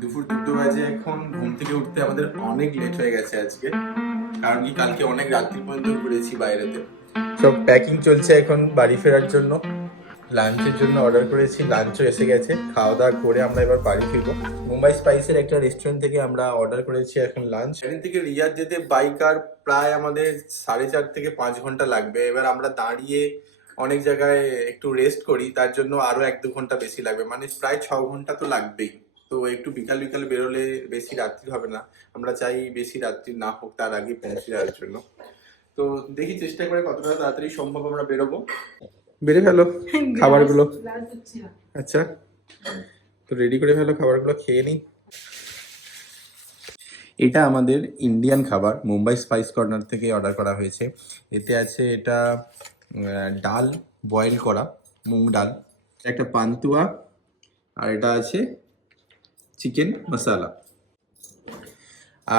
দুপুর 2টো বাজে এখন। ঘুম থেকে উঠতে আমাদের অনেক লেট হয়ে গেছে আজকে, কারণ কি কালকে অনেক রাত্রি পর্যন্ত ঘুরেছি বাইরেতে। সব প্যাকিং চলছে এখন বাড়ি ফেরার জন্য। লাঞ্চের জন্য অর্ডার করেছি, লাঞ্চও এসে গেছে। খাওয়া দাওয়া করে আমরা এবার বাড়ি ফিরবো। মুম্বাই স্পাইসের একটা রেস্টুরেন্ট থেকে আমরা অর্ডার করেছি এখন লাঞ্চ। এখান থেকে রিয়াদ যেতে বাইক আর প্রায় আমাদের 4.5 থেকে 5 ঘন্টা লাগবে। এবার আমরা দাঁড়িয়ে অনেক জায়গায় একটু রেস্ট করি, তার জন্য আরো 1-2 ঘন্টা বেশি লাগবে, মানে প্রায় 6 ঘন্টা তো লাগবেই। তো একটু বিকাল বিকাল বেরোলে বেশি রাত্রি হবে না। আমরা চাই বেশি রাত্রি না হোক, তার আগে পৌঁছে যাওয়ার জন্য। তো দেখি চেষ্টা করে কতটা তাড়াতাড়ি সম্ভব আমরা বেরোবো। বেড়ে ফেলো খাবারগুলো। আচ্ছা, তো রেডি করে ফেলো খাবারগুলো, খেয়ে নিই। এটা আমাদের ইন্ডিয়ান খাবার, মুম্বাই স্পাইস কর্নার থেকে অর্ডার করা হয়েছে। এতে আছে এটা ডাল বয়েল করা, মুগ ডাল, একটা পান্তুয়া, আর এটা আছে চিকেন মশলা।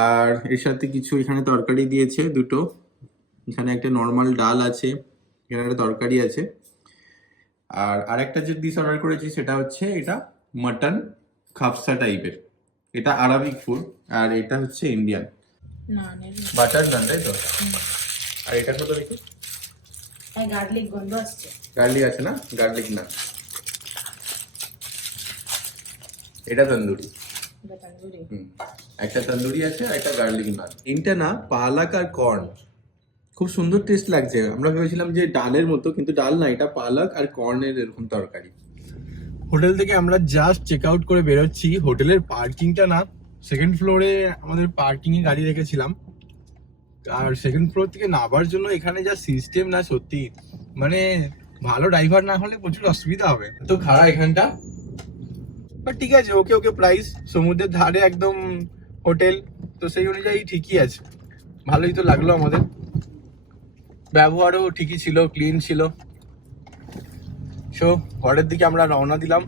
আর এর সাথে কিছু এখানে তরকারি দিয়েছে দুটো। এখানে একটা নর্মাল ডাল আছে, এখানে একটা তরকারি আছে। আর আরেকটা যে ডিশ অর্ডার করেছি সেটা হচ্ছে এটা মাটন খাপসা টাইপের। এটা আরবিক ফুড, আর এটা হচ্ছে ইন্ডিয়ান বাটার নান, তাই তো? আর এটা কত দেখি, গার্লিক গন্ধ আসছে। গার্লিক আছে না? গার্লিক না, এটা তন্দুরি। একটা তন্দুরি আছে আর একটা গার্লিক নান। তিনটা না পালাক আর কর্ন, খুব সুন্দর টেস্ট লাগছে। আমরা ভেবেছিলাম যে ডালের মতো, কিন্তু ডাল না, এটা পালাক আর কর্নের এরকম তরকারি। হোটেল থেকে আমরা জাস্ট চেক আউট করে বেরোচ্ছি। হোটেলের পার্কিংটা না, সেকেন্ড ফ্লোরে আমাদের পার্কিং এ গাড়ি রেখেছিলাম, আর সেকেন্ড ফ্লোর থেকে নামার জন্য এখানে যা সিস্টেম না, সত্যি মানে ভালো ড্রাইভার না হলে প্রচুর অসুবিধা হবে। তো খারাপ এখানটা, বাট ঠিক আছে, ওকে ওকে প্রাইস। সমুদ্রের ধারে একদম হোটেল, তো সেই অনুযায়ী ঠিকই আছে, ভালোই তো লাগলো আমাদের। ব্যবহারও ঠিকই ছিল, ক্লিন ছিল। সো ঘরের দিকে আমরা রওনা দিলাম।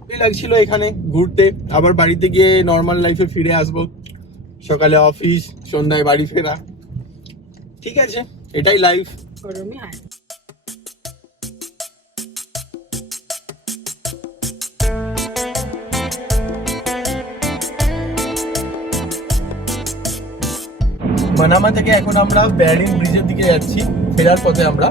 ভালোই লাগছিল এখানে ঘুরতে, আবার বাড়িতে গিয়ে নর্মাল লাইফে ফিরে আসবো। সকালে অফিস, সন্ধ্যায় বাড়ি ফেরা, ঠিক আছে, এটাই লাইফ। গরমই হয়। মানামা থেকে এখন আমরা ব্যারিং ব্রিজের দিকে যাচ্ছি। ফেরার পথে আমরা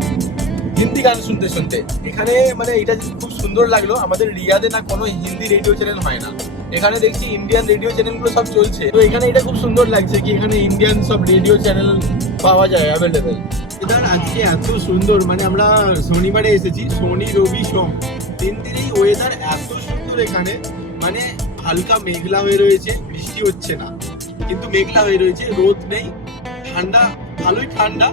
হিন্দি গান শুনতে শুনতে, এখানে মানে এটা খুব সুন্দর লাগলো। আমাদের রিয়াদে না কোনো হিন্দি রেডিও চ্যানেল হয় না, এখানে দেখছি ইন্ডিয়ান রেডিও চ্যানেলগুলো সব চলছে। তো এখানে এটা খুব সুন্দর লাগছে কি এখানে ইন্ডিয়ান সব রেডিও চ্যানেল পাওয়া যায় অ্যাভেলেবেল। এটার আজকে এত সুন্দর, মানে আমরা শনিবারে এসেছি, শনি রবি সোম 3 দিনেই ওয়েদার এত সুন্দর এখানে। মানে হালকা মেঘলা হয়ে রয়েছে, বৃষ্টি হচ্ছে না, কিন্তু মেঘলা হয়ে রয়েছে, রোদ নেই, ঠান্ডা, ভালোই ঠান্ডা,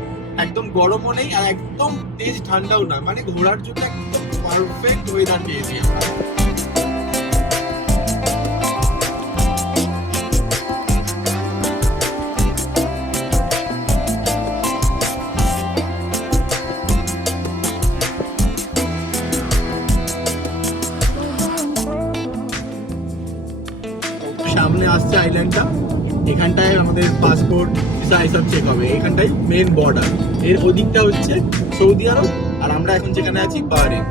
একদম গরমও নেই আর একদম তেজ ঠান্ডাও না। মানে ঘোরার জন্য একদম পারফেক্ট ওয়েদার পেয়েছি আমরা। সামনে আসছে আইল্যান্ডটা, এখানটায় আমাদের পাসপোর্ট ভিসা এসব চেক হবে। এখানটাই মেন বর্ডার, এর ওদিকটা হচ্ছে সৌদি আরব, আর আমরা এখন যেখানে আছি বাহরিন।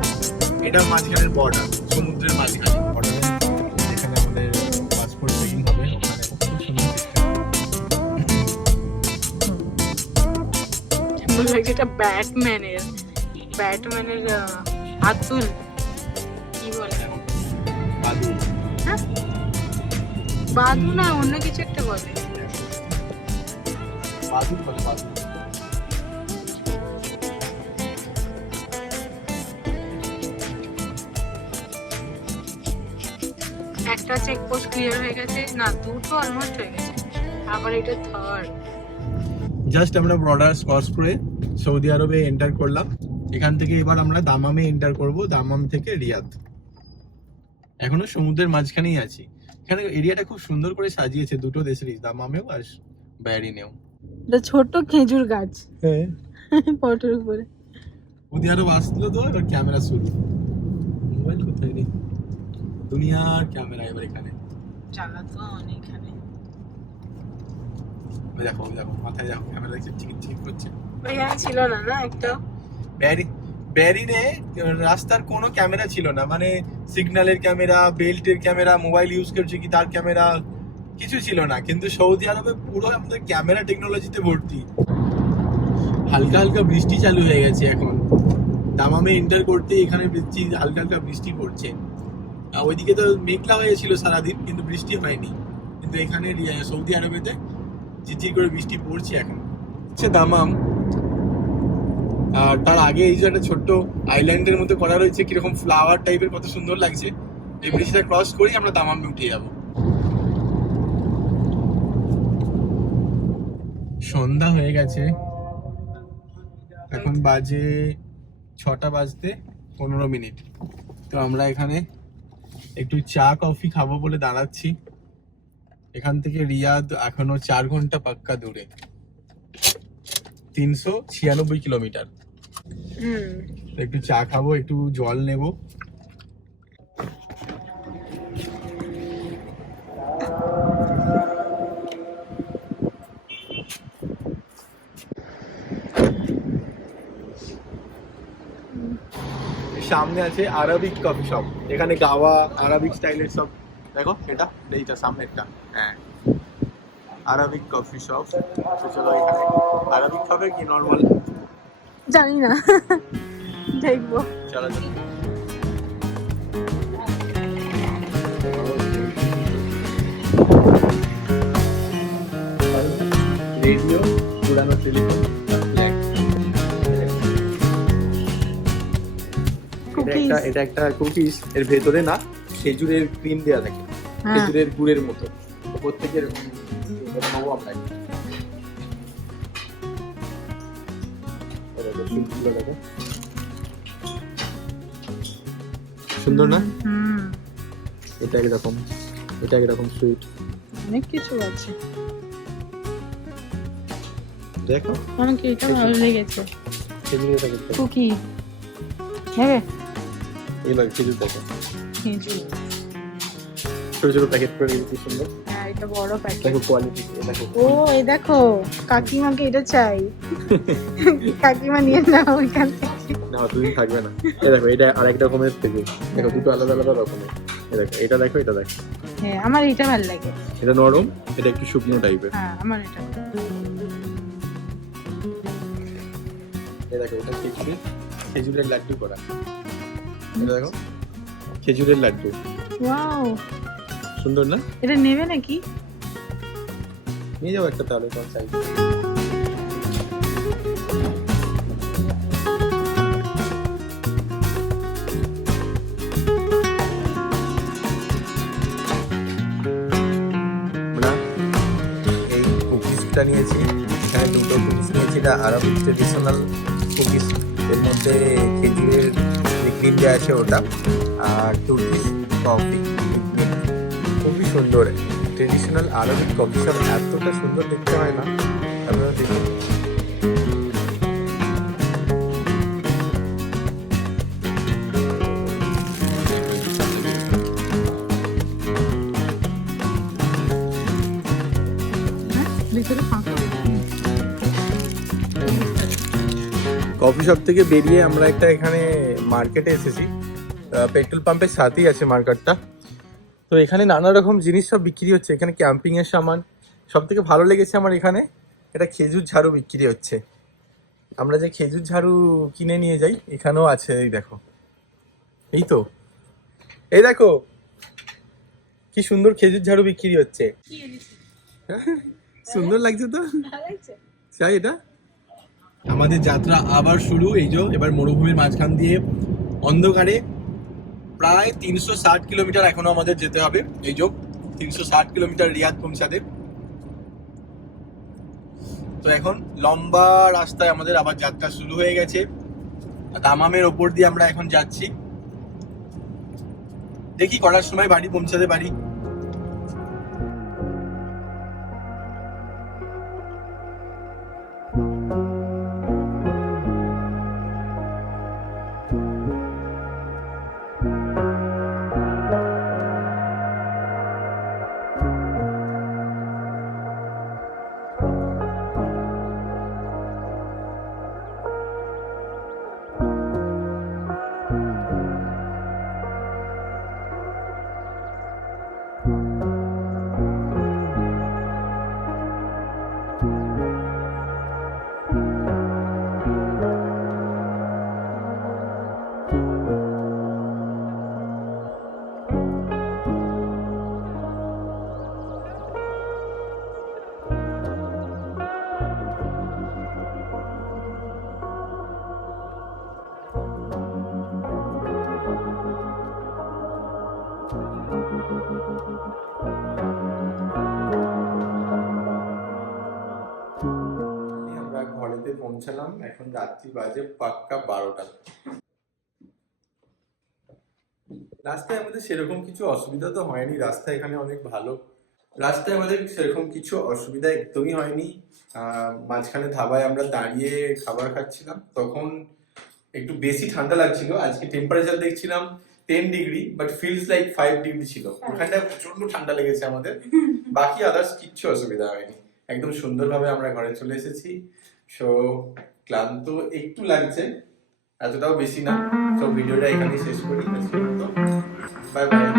এটা মাঝখানের বর্ডার, সমুদ্রের মাঝখানে বর্ডারে যেখানে আমাদের পাসপোর্ট চেকিং হবে। ওখানে খুব সুন্দর মনে লাগছে এটা ব্যাটম্যানের আতুল কি বলে, বাদু, হ্যাঁ বাদু না অন্য কিছু একটা বলে। বাদু বলে, বাদু। একটা চেকপোস্ট ক্লিয়ার হয়ে গেছে, না দুটো অলমোস্ট হয়ে গেছে, আবার এটা থার্ড। জাস্ট আমরা বর্ডার ক্রস করে সৌদি আরবে এন্টার করলাম। এখান থেকে এবার আমরা দামামে এন্টার করব, দামাম থেকে রিয়াদ। এখনো সমুদ্রের মাঝখানেই আছি। এখানে এরিয়াটা খুব সুন্দর করে সাজিয়েছে দুটো দেশেরই, দামামেও আর বাহরিনেও। এটা ছোট খেজুর গাছ, হ্যাঁ, পটের উপরে। সৌদি আরব আসলো তো এবার ক্যামেরা শুরু। মোবাইল কোথায় রে? দুনিয়ার ক্যামেরা এবার এখানে চালাতো অনেকখানে। দেখো দেখো, মাথায় দেখো, ক্যামেরা দেখছে, চিক চিক করছে। ওইখানে ছিল না না একটা ব্যারি ব্যারিনে রাস্তার কোনো ক্যামেরা ছিল না, মানে সিগন্যালের ক্যামেরা, বেল্টের ক্যামেরা, মোবাইল ইউজ করছে কি তার ক্যামেরা, কিছু ছিল না। কিন্তু সৌদি আরবে পুরো আমাদের ক্যামেরা টেকনোলজিতে ভর্তি। হালকা হালকা বৃষ্টি চালু হয়ে গেছে এখন, দামামে এন্টার করতে এখানে বৃষ্টি, হালকা হালকা বৃষ্টি পড়ছে। ওইদিকে তো মেঘলা হয়েছিল সারাদিন, কিন্তু বৃষ্টি হয়নি। কিন্তু এখানে সৌদি আরবেতে ঝিরঝির করে বৃষ্টি পড়ছে এখন। হচ্ছে দামাম, আর তার আগে এই যে একটা ছোট্ট আইল্যান্ডের মতো করা রয়েছে, কিরকম ফ্লাওয়ার টাইপের, কত সুন্দর লাগছে। এই ব্রিজটা ক্রস করেই আমরা দামামে উঠে যাব। সন্ধ্যা হয়ে গেছে, এখন বাজে 6টা বাজতে 15 মিনিট। তো আমরা এখানে একটু চা কফি খাবো বলে দাঁড়াচ্ছি। এখান থেকে রিয়াদ এখনো 4 ঘন্টা পাক্কা দূরে, 396 কিলোমিটার। একটু চা খাবো, একটু জল নেব। সামনে আছে আরবিক কফি শপ, এখানে গাওয়া আরবিক স্টাইলের সব। দেখো এটা, এইটা সামনেরটা, হ্যাঁ আরবিক কফি শপ। তো চলো এখানে আরবিক খাবে কি নর্মাল জানি না, দেখবো। চলো চলো। রেডিও, পুরানো টেলিফোন, এটা একটা কুকিজ। এর ভেতরে না খেজুরের ক্রিম দেওয়া থাকে, খেজুরের গুড়ের মতো। প্রত্যেকের খাবো আমরা। সুন্দর না? এটা একরকম, এটা একরকম সুইট, অনেক কিছু আছে। দেখো আমাকে এটা ভালো লেগেছে, খেজুরের প্যাকেট। কুকি নেবে? এগুলো খেজুর প্যাকেট, খেজুর ছোট ছোট প্যাকেট করে দিয়েছি, সুন্দর। হ্যাঁ, এটা বড় প্যাকেট। দেখো কোয়ালিটি, দেখো। ও এই দেখো, কাকিমাকে এটা চাই। কাকিমা নিয়ে নাও এখান থেকে। না দুদিন থাকবে না। এই দেখো, এটা আরেক রকমের খেজুর। দেখো দুটো আলাদা আলাদা রকমের। এই দেখো, এটা দেখো, এটা দেখো। হ্যাঁ, আমার এটা ভালো লাগে। এটা নরম, এটা একটু শুকনো টাইপের। হ্যাঁ, আমার এটা। এই দেখো, এটা খেজুরের লাড্ডু করা। এটা দেখো, খেজুরের লাড্ডু। ওয়াও, সুন্দর না? এটা নেবে নাকি? নিয়ে যাও একটা তাহলে, কোন সাইজ। আমরা এই কুকিজটা নিয়েছি, এখানে দুটো কুকিজ নিয়েছি। এটা আরবিক ট্রেডিশনাল কুকিজ, এর মধ্যে খেজুরের ক্রিম দেওয়া আছে ওটা, আর তুর্কিশ কফি। খুবই সুন্দর ট্রেডিশনাল আরবিক কফি শপ, এতটা সুন্দর দেখতে হয় না, আপনারা দেখুন। কফি শপ থেকে বেরিয়ে আমরা একটা এখানে মার্কেটে এসেছি, পেট্রোল পাম্পের সাথেই আছে মার্কেটটা। তো এখানে নানা রকম জিনিস সব বিক্রি হচ্ছে, এখানে ক্যাম্পিং এর সামান। সব থেকে ভালো লেগেছে আমার এখানে এটা খেজুর ঝাড়ু বিক্রি হচ্ছে। আমরা যে খেজুর ঝাড়ু কিনে নিয়ে যাই, এখানেও আছে। এই দেখো, এই তো, এই দেখো কি সুন্দর খেজুর ঝাড়ু বিক্রি হচ্ছে। সুন্দর লাগছে তো, চাই এটা। আমাদের যাত্রা আবার শুরু। এই যে এবার মরুভূমির মাঝখান দিয়ে অন্ধকারে প্রায় 360 কিলোমিটার এখনো আমাদের যেতে হবে। এই যে 360 কিলোমিটার রিয়াদ পৌঁছাতে। তো এখন লম্বা রাস্তায় আমাদের আবার যাত্রা শুরু হয়ে গেছে। দামামের ওপর দিয়ে আমরা এখন যাচ্ছি, দেখি করার সময় বাড়ি পৌঁছাতে পারি। এখন রাত্রি বাজে পাক্কা 12টা। রাস্তায় আমাদের সেরকম কিছু অসুবিধা তো হয়নি, রাস্তা এখানে অনেক ভালো। রাস্তায় আমাদের সেরকম কিছু অসুবিধা একদমই হয়নি। মাঝখানে ধাবায় আমরা দাঁড়িয়ে খাবার খাচ্ছিলাম, তখন একটু বেশি ঠান্ডা লাগছিল। আজকে টেম্পারেচার দেখছিলাম 10 degree, but feels like 5 degree ছিল। ওখানটা প্রচন্ড ঠান্ডা লেগেছে আমাদের, বাকি আদার্স কিচ্ছু অসুবিধা হয়নি। একদম সুন্দরভাবে আমরা ঘরে চলে এসেছি। সো ক্লান্ত একটু লাগছে, এতটাও বেশি না। তো ভিডিওটা এখানেই শেষ করি। Bye bye.